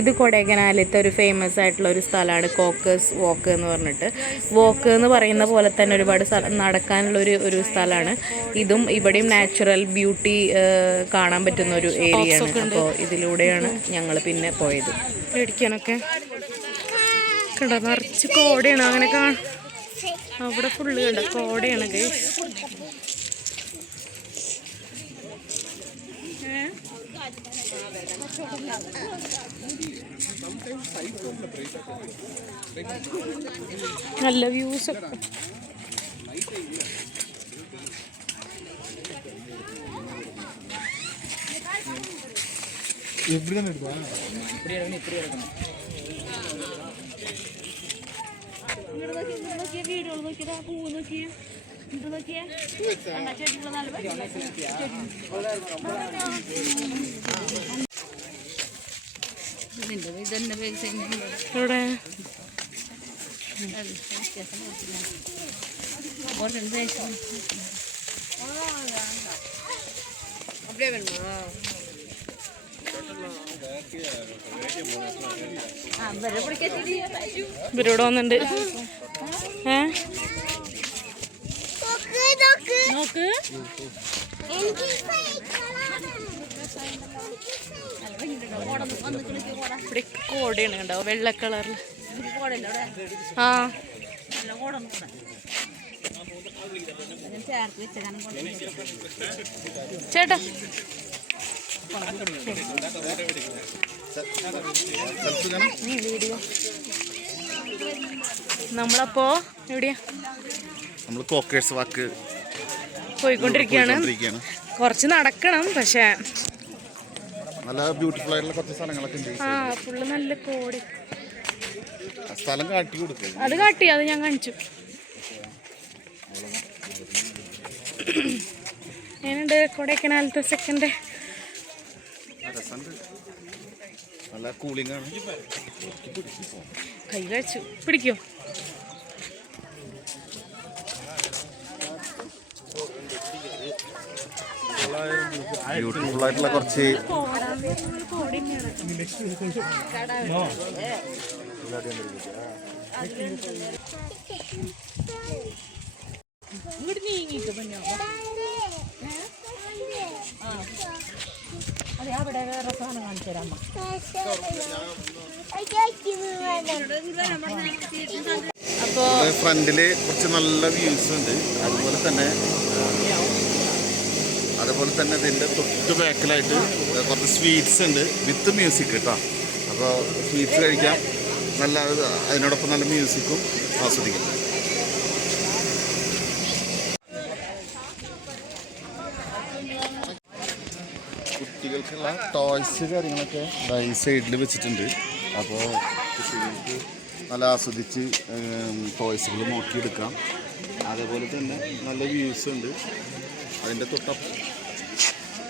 ഇത് കൊടൈക്കനാലിലത്തെ ഒരു ഫേമസ് ആയിട്ടുള്ള ഒരു സ്ഥലമാണ് കോക്കേഴ്സ് വാക്ക് എന്ന് പറഞ്ഞിട്ട്. വാക്ക് എന്ന് പറയുന്ന പോലെ തന്നെ ഒരുപാട് നടക്കാനുള്ളൊരു സ്ഥലമാണ്. ഇതും ഇവിടെയും നാച്ചുറൽ ബ്യൂട്ടി കാണാൻ പറ്റുന്ന ഒരു ഏരിയ ആണ്. അപ്പോൾ ഇതിലൂടെയാണ് ഞങ്ങൾ പിന്നെ പോയത്. മേടിക്കാനൊക്കെ കണ്ടോ, നിറച്ച് കോടയാണ്. അങ്ങനെ അവിടെ ഫുള്ള് കണ്ട കോടയാണ് ഗൈസ്. നല്ല വ്യൂസ് ഒക്കെ. ഇവരോട് വന്നിട്ടുണ്ട്. നോക്ക് ഇവിടെ കോടയാണ് കണ്ടോ, വെള്ള കളറിൽ. ആ ചേട്ടാ നമ്മളപ്പോ എവിടെയാ? നമ്മൾ കോക്കേഴ്സ് വാക്ക് പോയിക്കൊണ്ടിരിക്കുകയാണ്. കുറച്ച് നടക്കണം, പക്ഷെ നല്ല ബ്യൂട്ടിഫുൾ ആയിട്ടുള്ള കുറച്ച് സ്ഥലങ്ങളൊക്കെ ഉണ്ട്. ആ ഫുള്ള് നല്ല കോടി. സ്ഥലം കാട്ടി കൊടുക്കും. അത് കാട്ടി, അത് ഞാൻ കാണിച്ചു. എങ്ങനെയുണ്ട് കൊടൈക്കനാലത്തെ സെക്കൻഡ്? നല്ല കൂളിംഗ് ആണ്. കൈ കഴിച്ചു പിടിക്കോ? ബ്യൂട്ടിഫുൾ ആയിട്ടുള്ള കുറച്ച് അപ്പോ ഫ്രണ്ടില് കുറച്ച് നല്ല വ്യൂസ് ഉണ്ട്. അതുപോലെ തന്നെ ഇതിൻ്റെ തൊട്ട് ബാക്കിലായിട്ട് കുറച്ച് സ്വീറ്റ്സ് ഉണ്ട് വിത്ത് മ്യൂസിക് കേട്ടോ. അപ്പോൾ സ്വീറ്റ്സ് കഴിക്കാം, നല്ല അതിനോടൊപ്പം നല്ല മ്യൂസിക്കും ആസ്വദിക്കാം. കുട്ടികൾക്കുള്ള ടോയ്സ് കാര്യങ്ങളൊക്കെ ഈ സൈഡിൽ വെച്ചിട്ടുണ്ട്. അപ്പോൾ കുട്ടികൾക്ക് നല്ല ആസ്വദിച്ച് ടോയ്സുകൾ നോക്കിയെടുക്കാം. അതേപോലെ തന്നെ നല്ല വ്യൂസ് ഉണ്ട്.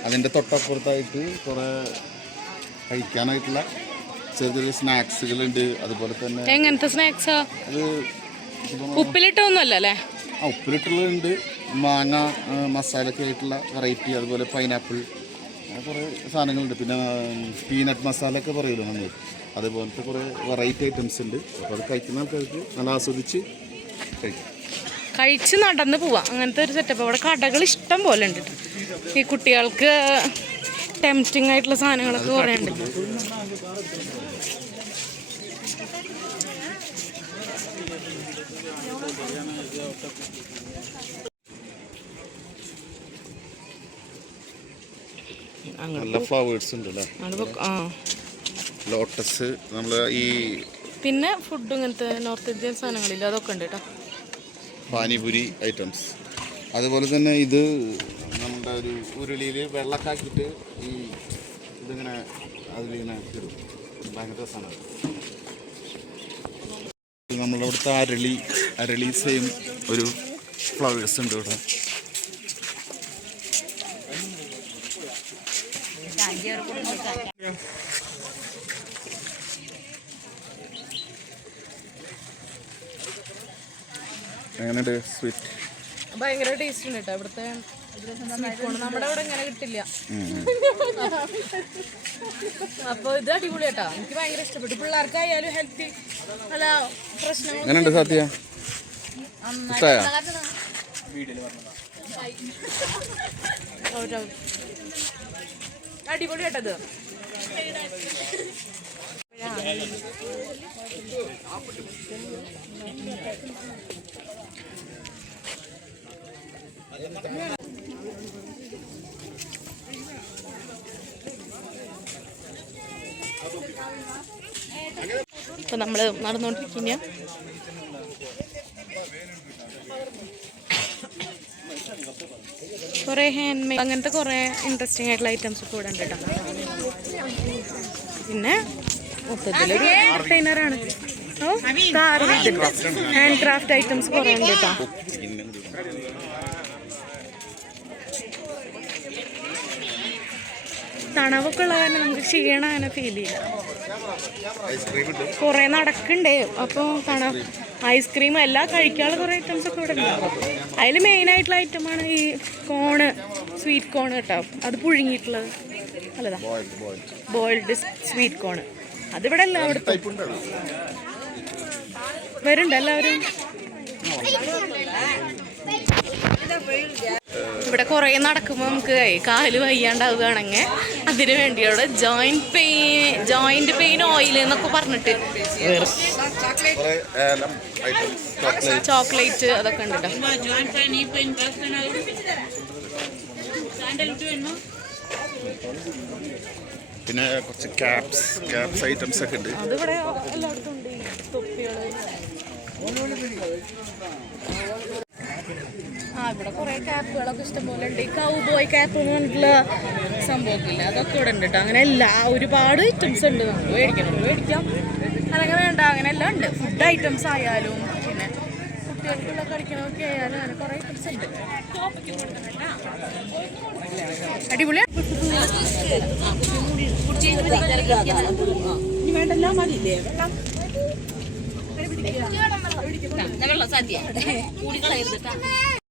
അതിൻ്റെ തൊട്ടപ്പുറത്തായിട്ട് കുറേ കഴിക്കാനായിട്ടുള്ള ചെറിയ ചെറിയ സ്നാക്സുകളുണ്ട്. അതുപോലെ തന്നെ എങ്ങനത്തെ സ്നാക്സാ? അത് ഉപ്പിലിട്ടൊന്നുമല്ല അല്ലേ? ആ ഉപ്പിലിട്ടുള്ളതുണ്ട്, മാങ്ങ മസാലയൊക്കെ ആയിട്ടുള്ള വെറൈറ്റി, അതുപോലെ പൈനാപ്പിൾ, കുറേ സാധനങ്ങളുണ്ട്. പിന്നെ പീനട്ട് മസാല ഒക്കെ പറയുമല്ലോ നമ്മൾ, അതുപോലത്തെ കുറേ വെറൈറ്റി ഐറ്റംസ് ഉണ്ട്. അപ്പോൾ അത് കഴിക്കുന്ന ആൾക്കാർക്ക് നല്ല ആസ്വദിച്ച് കഴിച്ച് നടന്ന് പോവാം, അങ്ങനത്തെ ഒരു സെറ്റപ്പ്. അവിടെ കടകൾ ഇഷ്ടം പോലെ ഉണ്ട്. ഈ കുട്ടികൾക്ക് ടെംപ്റ്റിംഗ് ആയിട്ടുള്ള സാധനങ്ങളൊക്കെ കുറേ ഉണ്ട്. നല്ല ഫ്ലവേഴ്സ് ഉണ്ട് അല്ലേ? ലോട്ടസ്, നമ്മൾ ഈ പിന്നെ ഫുഡ് ഇങ്ങനത്തെ നോർത്ത് ഇന്ത്യൻ സാധനങ്ങളില്ല, അതൊക്കെ ഉണ്ട് കേട്ടോ. പാനിപൂരി ഐറ്റംസ്. അതുപോലെ തന്നെ ഇത് നമ്മുടെ ഒരു ഉരുളിയിൽ വെള്ളമൊക്കെ ആക്കിയിട്ട് ഈ ഇതിങ്ങനെ അതിലിങ്ങനെ ഇടും, ഭയങ്കര രസമാണ്. നമ്മളവിടുത്തെ അരളി സെയിം ഒരു ഫ്ലവേഴ്സ് ഉണ്ട് ഇവിടെ. എങ്ങനെയുണ്ട്? സ്വീറ്റ് ഭയങ്കര ടേസ്റ്റ് ഉണ്ട് കേട്ടോ. ഇവിടുത്തെ നമ്മുടെ അവിടെ ഇങ്ങനെ കിട്ടില്ല. അപ്പൊ ഇത് അടിപൊളി കേട്ടോ, എനിക്ക് ഭയങ്കര ഇഷ്ടപ്പെട്ടു. പിള്ളേർക്കായാലും ഹെൽത്തി അല്ല പ്രശ്നം. എങ്ങനെയുണ്ട് സത്യ? അടിപൊളി കേട്ടത്. ഇപ്പൊ നമ്മള് നടന്നുകൊണ്ടിരിക്കുന്ന കുറെ ഹാൻഡ് മെയ്ഡ് അങ്ങനത്തെ കുറെ ഇൻട്രസ്റ്റിംഗ് ആയിട്ടുള്ള ഐറ്റംസ് ഒക്കെ ഇവിടെ ഉണ്ട് കേട്ടോ. പിന്നെ മൊത്തത്തിലൊരു എന്റർടൈനറാണ്. ഹാൻഡ് ക്രാഫ്റ്റ് ഐറ്റംസ് കുറെ ഉണ്ട് കേട്ടോ. തണവൊക്കെ ഉള്ള കാരണം നമുക്ക് ക്ഷീണം അങ്ങനെ ഫീൽ ചെയ്യില്ല. കുറെ നടക്കണ്ടേ, അപ്പോൾ ഐസ്ക്രീം എല്ലാം കഴിക്കാനുള്ള കുറെ ഐറ്റംസ് ഒക്കെ ഇവിടെ ഉണ്ട്. അതിൽ മെയിൻ ആയിട്ടുള്ള ഐറ്റമാണ് ഈ കോണ്, സ്വീറ്റ് കോൺ കേട്ടോ. അത് പുഴുങ്ങിയിട്ടുള്ളത് അല്ലതാ, ബോയിൽഡ് സ്വീറ്റ് കോണ്. അതിവിടെ എല്ലായിടത്തും വരുന്നുണ്ട് എല്ലാവരും. ഇവിടെ കുറേ നടക്കുമ്പോൾ നമുക്ക് കാല് വയ്യാണ്ടാവുകയാണെങ്കിൽ അതിന് വേണ്ടിയുള്ള ജോയിന്റ് പെയിൻ ഓയിൽ എന്നൊക്കെ പറഞ്ഞിട്ട് ചോക്ലേറ്റ് അതൊക്കെ ഉണ്ട് കേട്ടോ. പിന്നെ കുറച്ച് ക്യാപ്സ് ഐറ്റംസ് ഒക്കെ ഉണ്ട്. അതിവിടെ എല്ലായിടത്തും ഉണ്ട്. തൊപ്പികള് ഇവിടെ കുറെ ക്യാപ്പുകളൊക്കെ ഇഷ്ടംപോലെ ഉണ്ട്. ഈ കൗബോയ് ക്യാപ്പ് എന്ന് പറഞ്ഞിട്ടുള്ള സംഭവമില്ല, അതൊക്കെ ഇവിടെ ഉണ്ട് കേട്ടോ. അങ്ങനെ ഒരുപാട് ഐറ്റംസ് ഉണ്ട്. നമുക്ക് മേടിക്കാം അതങ്ങനെ വേണ്ട, അങ്ങനെ എല്ലാം ഉണ്ട്. ഫുഡ് ഐറ്റംസ് ആയാലും പിന്നെ കുട്ടികൾക്കുള്ള കളിക്കണമൊക്കെ ആയാലും അങ്ങനെ കുറെ ഐറ്റംസ് ഉണ്ട്. അടിപൊളിയാണ്. വേണ്ടെല്ലാം മതിയില്ലേ വെള്ളം സാധ്യ കൂടി കളയരുത്.